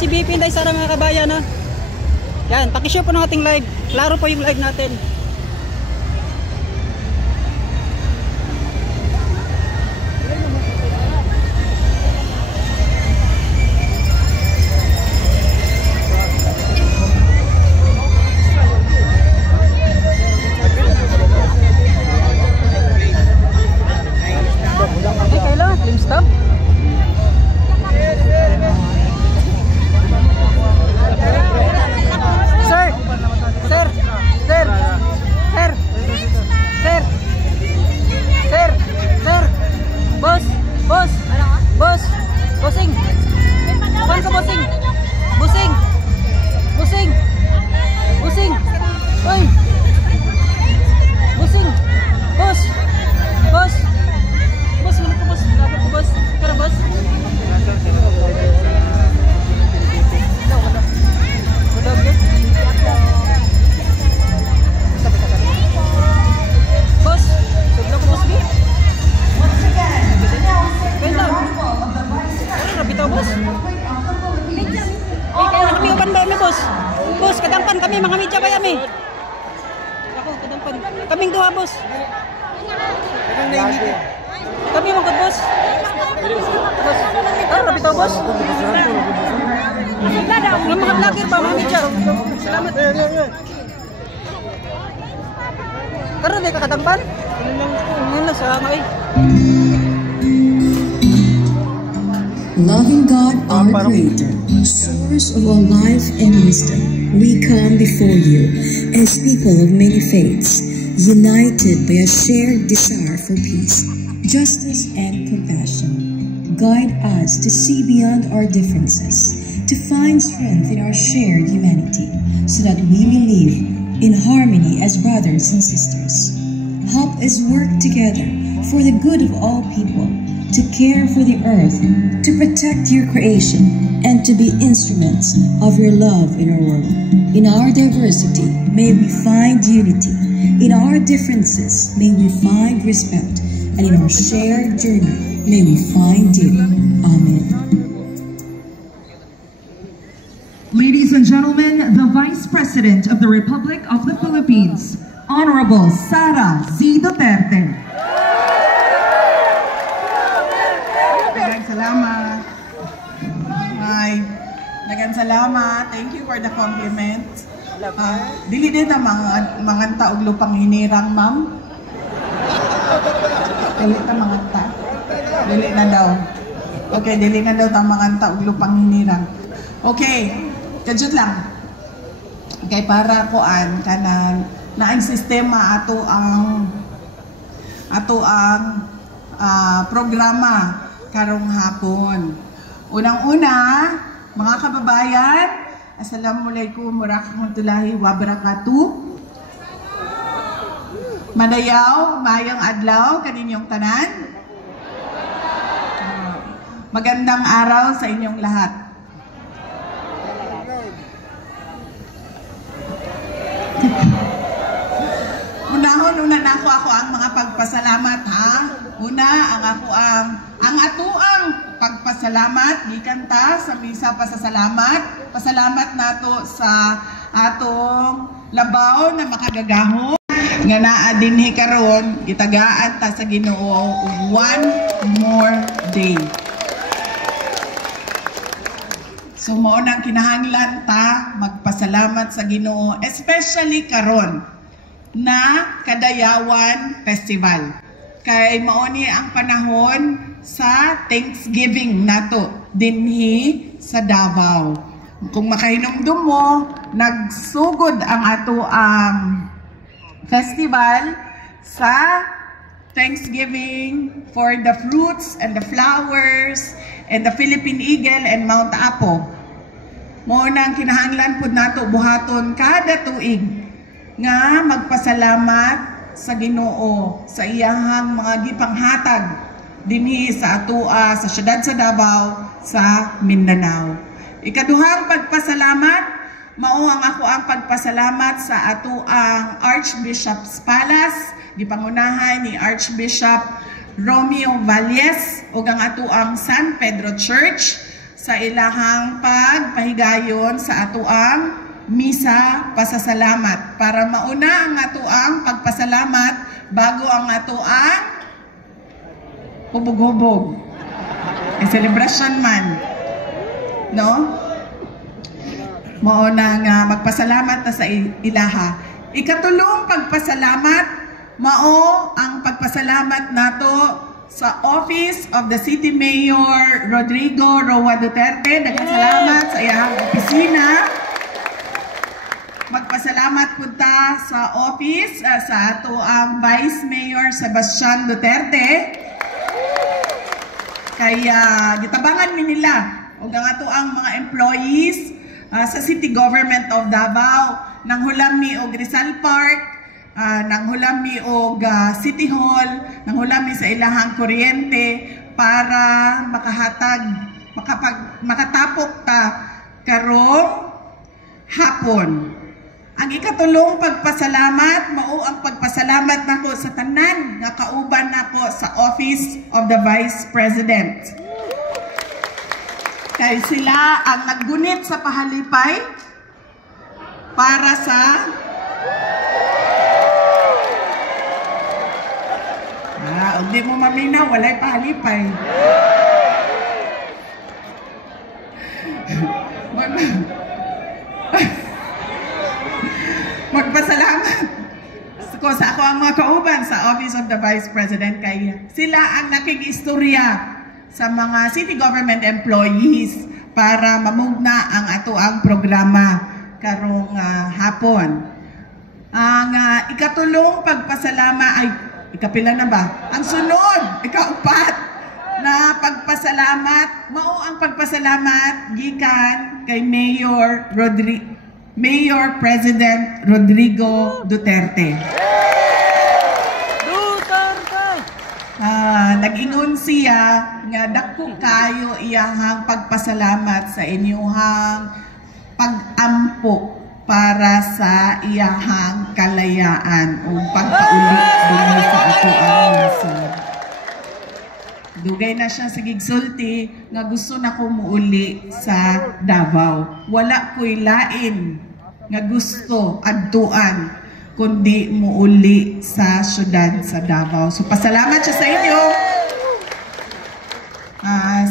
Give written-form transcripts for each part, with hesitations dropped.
si BP Inday Sara mga kabayan ha. Yan, pakishare po ng ating live. Klaro po yung live natin. Boss, kadampan kami mga media bayami. Ako, kadampan. Kaming duha, boss. Kami mga boss. Boss. Ano na bitaw, boss? Ng mga vlogger ba, mga media? Salamat. Karon di ka kadampan? Ano lang sa mga Loving God, our Creator, source of all life and wisdom, we come before you as people of many faiths, united by a shared desire for peace, justice, and compassion. Guide us to see beyond our differences, to find strength in our shared humanity, so that we may live in harmony as brothers and sisters. Help us work together for the good of all people, to care for the earth, to protect your creation, and to be instruments of your love in our world. In our diversity, may we find unity. In our differences, may we find respect. And in our shared journey, may we find you. Amen. Ladies and gentlemen, the Vice President of the Republic of the Philippines, Honorable Sara Z. Duterte. Salamat. Hi. Dagan salamat. Thank you for the compliment. Dili din na mga taog lupang hinirang, ma'am. Dili na mga ta. Dili na daw. Okay, dili na daw ta mga taog lupang hinirang. Okay. Kajut lang. Okay, para koan kanang naang sistema ato ang programa karong hapon. Unang-una, mga kababayan, assalamualaikum warahmatullahi wabarakatuh. Madayaw, mayang adlaw kaninyong tanan. Magandang araw sa inyong lahat. Una na ako ang mga pagpasalamat ha. Una, ang atuang pagpasalamat, gikan ta sa misa pasasalamat. Pasalamat nato sa atong labaw na makagagahon nga naa dinhi karon, gitagaan ta sa Ginoo one more day. So mao nang kinahanglan ta magpasalamat sa Ginoo, especially karon na Kadayawan Festival. Kay mao ni ang panahon sa Thanksgiving nato dinhi sa Davao. Kung makahinumdum mo, nagsugod ang ato ang festival sa Thanksgiving for the fruits and the flowers and the Philippine Eagle and Mount Apo. Mao nang kinahanglan pud nato buhaton kada tuig nga magpasalamat sa Ginoo sa iyahang mga gipanghatag dinhi sa atua sa siyudad sa Davao sa Mindanao. Ikaduhang pagpasalamat mao ang ako ang pagpasalamat sa atuang Archbishop's Palace, gipangunahan ni Archbishop Romeo Valles ug ang atuang San Pedro Church sa ilahang pagpahigayon sa atoang misa pasasalamat para mauna ang atoang pagpasalamat bago ang atoang hubog-hubog. Celebration man. No? Mauna nga magpasalamat ta sa ilaha. Ikatulong pagpasalamat mao ang pagpasalamat nato sa Office of the City Mayor Rodrigo Roa Duterte. Daghang salamat sa iyang opisina. Magpasalamat po ta sa office sa ato ang Vice Mayor Sebastian Duterte. Kaya gitabangan mi nila ug ang ato ang mga employees sa City Government of Davao nang hulami og Rizal Park, nang hulami og City Hall, nang hulami sa ilahang kuryente para makatapok ta karong hapon. Ang ikatulong pagpasalamat mao ang pagpasalamat nako sa tanan nga kauban nako sa Office of the Vice President. Kay sila ang naggunit sa pahalipay para sa hindi mo maminaw, walay pahalipay. Magpasalamat ko sa ako ang mga kauban sa Office of the Vice President kay sila ang nakikistorya sa mga city government employees para mamugna ang ato ang programa karong hapon. Ang ikatulong pagpasalamat ay ikapila na ba? Ang sunod, ikaupat na pagpasalamat mao ang pagpasalamat gikan kay Mayor President Rodrigo Duterte. Nag-ingon siya nga dako kayo iyahang pagpasalamat sa inyong pag-ampo para sa iyahang kalayaan o pagpauli dinhi sa ato ang nasod. Dugay na siya sa gigsulti nga gusto na ko muuli sa Davao. Wala ko'y lain nga gusto adtuan kundi muuli sa syudad sa Davao. So pasalamat siya sa inyo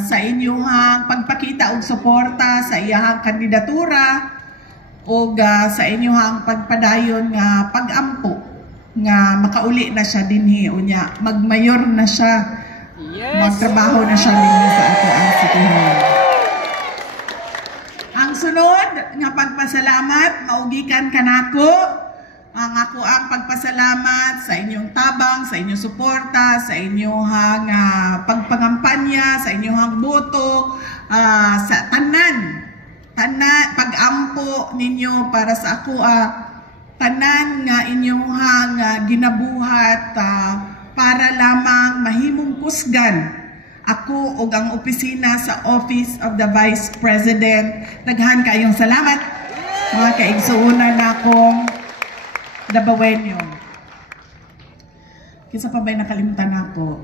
sa inyong pagpakita og suporta sa iyahang kandidatura o sa inyong pagpadayon nga pag-ampo nga makauli na siya dinhi unya magmayor na siya. Magtrabaho na siya ninyo sa ato ang City Hall. Ang sunod nga pagpasalamat maugikan kanako ang ako ang pagpasalamat sa inyong tabang, sa inyong suporta, sa inyong pagpangampanya, sa inyong boto, sa tanan pag-ampo ninyo para sa ako tanan nga inyong ginabuhat para lamang mahimong kusgan ako o ang opisina sa Office of the Vice President. Daghan kayong salamat mga kaigsuunan na akong Dabawenyo. Kinsa pa ba'y nakalimutan ako?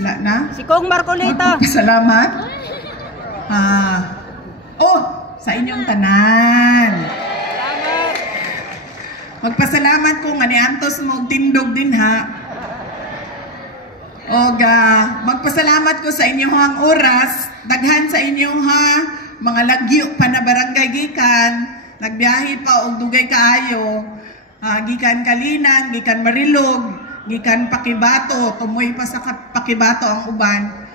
Wala na? Si Kong Marcolita. Magpasalamat. Sa inyong tanan. Magpasalamat ko nga ni Antos mo tindog din ha. Magpasalamat ko sa inyong oras, daghan sa inyong mga lagyo pa na barangay gikan, nagbiyahe pa og dugay kaayo, gikan Kalinan, gikan Marilog, gikan Pakibato, tumoy pa sa Pakibato ang uban,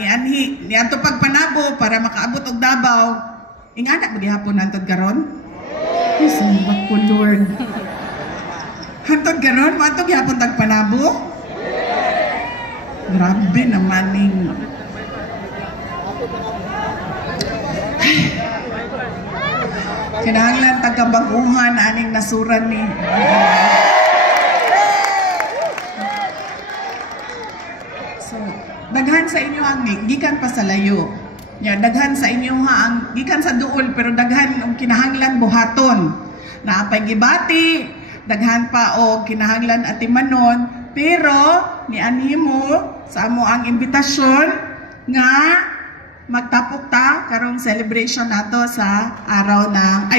ni Anto pagpanabo para makaabot og Davao. Ingana magihapon hantod karon? Salamat po Lord. Hantod karon, matog gihapon tagpanabo? Grabe naman ning. Kinahanglan tagabaguhan aning nasuran ni. So, daghan sa inyo ang gikan pa sa layo. Daghan sa inyo ang gikan sa duol pero daghan ang kinahanglan buhaton. Naapay gibati, daghan pa og kinahanglan atimanon, pero ni animo sa amo ang imbitasyon nga magtapok ta karong celebration nato sa araw ng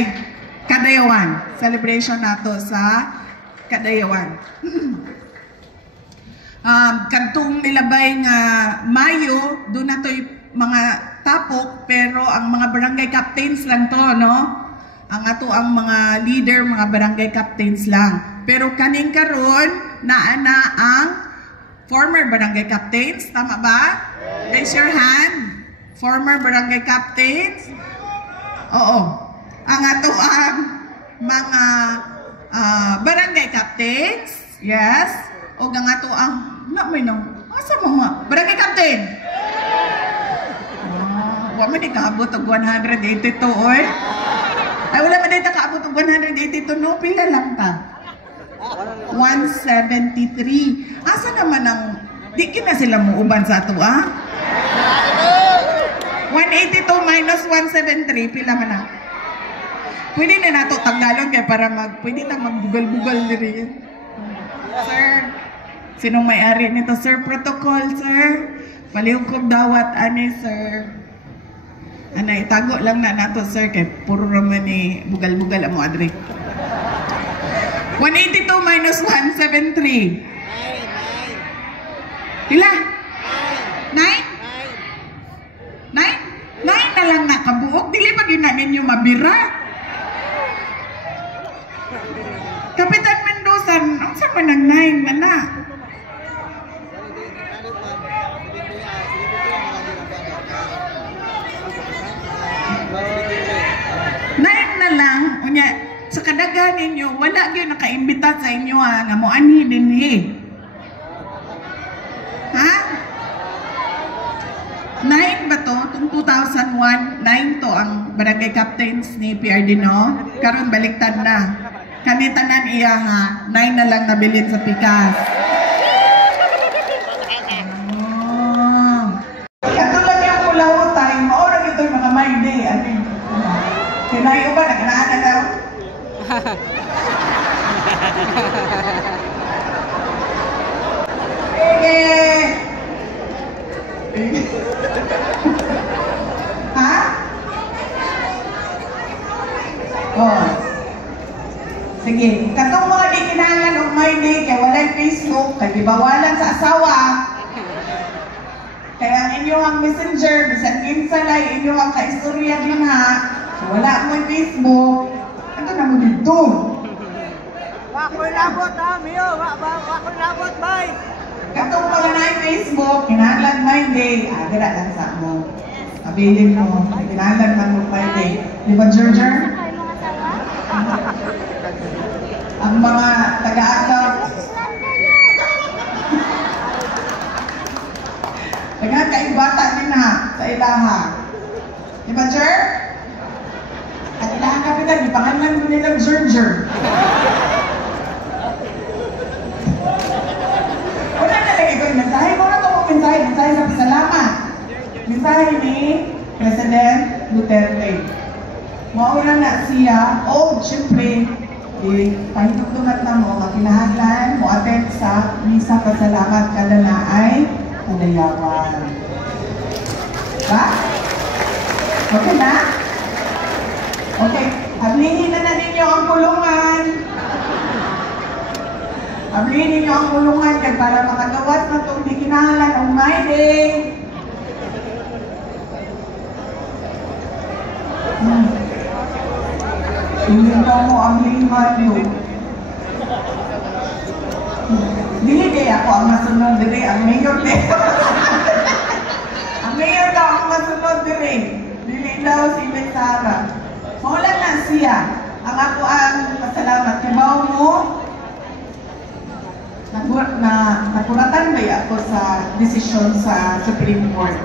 Kadayawan. Celebration nato sa Kadayawan. Kantong nilabay nga Mayo, doon nato'y mga tapok, pero ang mga barangay captains lang to, no? Ang ato ang mga leader, mga barangay captains lang. Pero kaning karon naana ang former barangay captains, tama ba? Raise your hand. Former barangay captains. Oo. Ang ato ang mga barangay captains. Yes. O ang ato ang asa mga barangay captain? Wa man di kaabot og 182 oy. Ay wala man di kaabot og 182 no, pila lang ta. 173. Asa naman ang di kina sila muuban sa ato 182 minus 173 pila man na. Pwede na nato tanggalon kay para pwede na magbugal-bugal diri. Sir, sinong may-ari nito, sir? Protocol, sir. Palihog kong dawat, ani, sir. Ana, itago lang na nato, sir, kay puro raman ni bugal-bugal ang mo, adri. 182 minus 173. Pila? 9? 9 na lang nakabuok. Dili pag yun na ninyo mabira. Kapitan Mendoza, ang sama ng 9 na na? Na lang, unya, sa kadaghan ninyo, wala gyud nakaimbita sa inyo nga mo anhi dinhi. Ha? 9 ba to? Tung 2001, 9 to ang barangay captains ni PRD, no? Karon baliktad na. Kanitanan iya ha, 9 na lang nabilin sa pikas. Katulad yung kulawot tayo, maurag ito'y mga my day. Kinayo ba? Naganaan na daw? Ha? Oh. Sige, katong mga di kinahanglan og my day kay walay Facebook, kay gibawalan sa asawa. Kaya ang inyong messenger, bisan kinsa lay inyong ang kaistorya din ha. So, wala mo Facebook. Ano na mo dito? Wako'y labot ha, Mio. Wako'y labot, bye. Katong mga na Facebook, kinahanglan my day. Dira lang sa mo. Abilin mo, kinahanglan man mo my day. Di ba, Gerger? Ang mga taga-agaw. Nagkakaibata din ha sa ilaha. Di ba, Jer? At ilaha kapitan, ipangalan mo nilang Gerger. Una na lang ito yung mensahe. Muna ito mong mensahe sa pasalamat. Mensahe ni President Duterte. Mauna na siya, siyempre, pahitugtungat na mo, makinahanglan, mo attend sa misa pasalamat kada na ay Kadayawan. Ba? Okay na? Okay, hablihin na ninyo ang kulungan. Hablihin ninyo ang kulungan kaya para makagawas na itong di kinahanglan ang my day. Hindi mo ang lihan yun. Dili kaya ako ang masunod diri, ang mayor din. Ang mayor daw ang masunod diri. Dili daw si Besara. Maulan na siya. Ang ako ang pasalamat. Kabaw mo, nakuratan ba ako sa desisyon sa Supreme Court?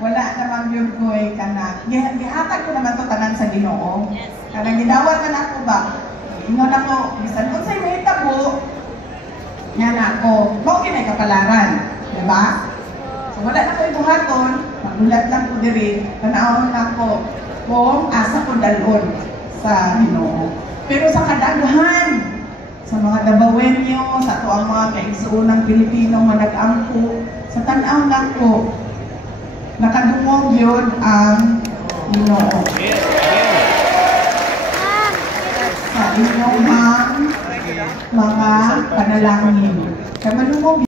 Wala namang yun ko kana. Gihatag ko naman to tanan sa Ginoo. Kanang gidawat man ako ba? Ingon ako, bisan ko sa'y may tabo. Yan ako. Mao kinay kapalaran. Diba? So wala na ko ibuhaton. Magulat lang ko diri. Panahon na ko kung asa ko dalon sa Ginoo. Pero sa kadaghan sa mga Dabawenyo, sa ato ang mga kaigsuunang Pilipino nga nag-ampo, sa tan-aw nako nakadungog yun ang Ginoo. Sa inyong mga panalangin. Kaya malumog